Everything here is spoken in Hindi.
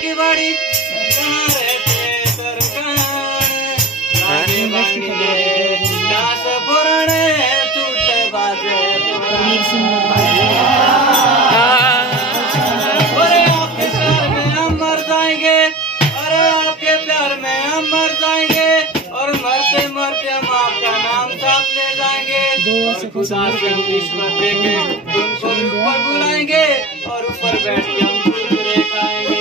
की बाड़ी कहाँ रहते दरगान लागे बांगे दास पुराने टूटे बाजे अरे आपके प्यार में हम मर जाएंगे अरे आपके प्यार में हम मर जाएंगे और मरते मरते हम आपका नाम साथ ले जाएंगे खुदा से हम ईश्वर देके तुमको ऊपर बुलाएंगे और ऊपर बैठ के हम कुरकुरे खाएंगे